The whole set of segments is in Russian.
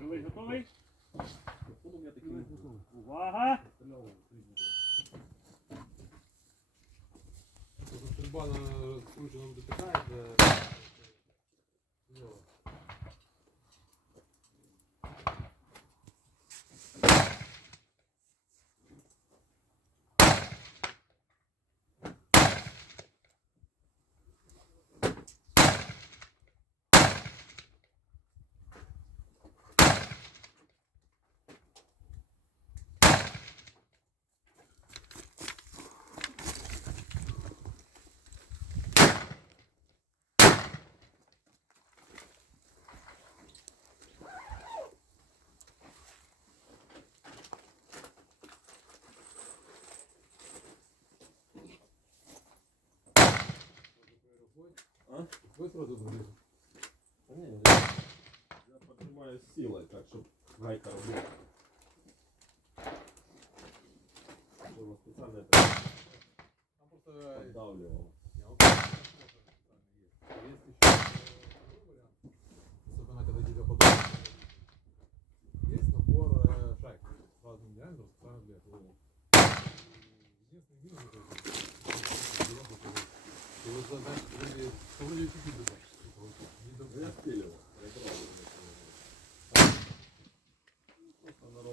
Живий готовий? Увага! Стрільба на скрученому ДТК, де... А? Ви сразу згоріли. Та ні, Я поджимаю силой, так, щоб гайка робила. Щоб спеціально это Там просто... поддавливало. Не, он просто специально есть. Есть еще второй вариант. Особенно, когда тебя подают. Есть набор э, шайб с разным диаметром, специально для этого. Единственный минус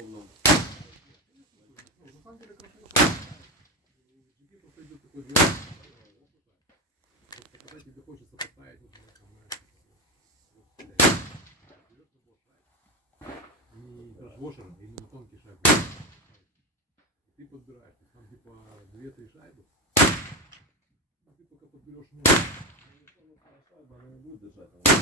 его. Просто на тонкий шайбы. И ты подбираешь. Там типа 2-3 шайбы. Ну, ты пока подберешь много. Шайба, она не будет держать. она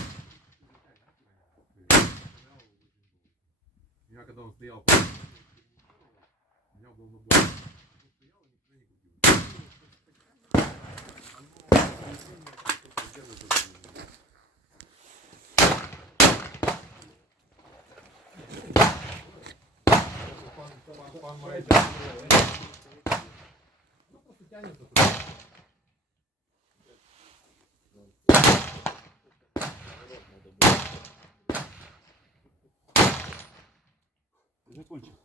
У меня когда он стоял, у меня был набор. Он стоял и никогда не купил. Пан- пан Майдан. Ну, просто тянется Já contigo.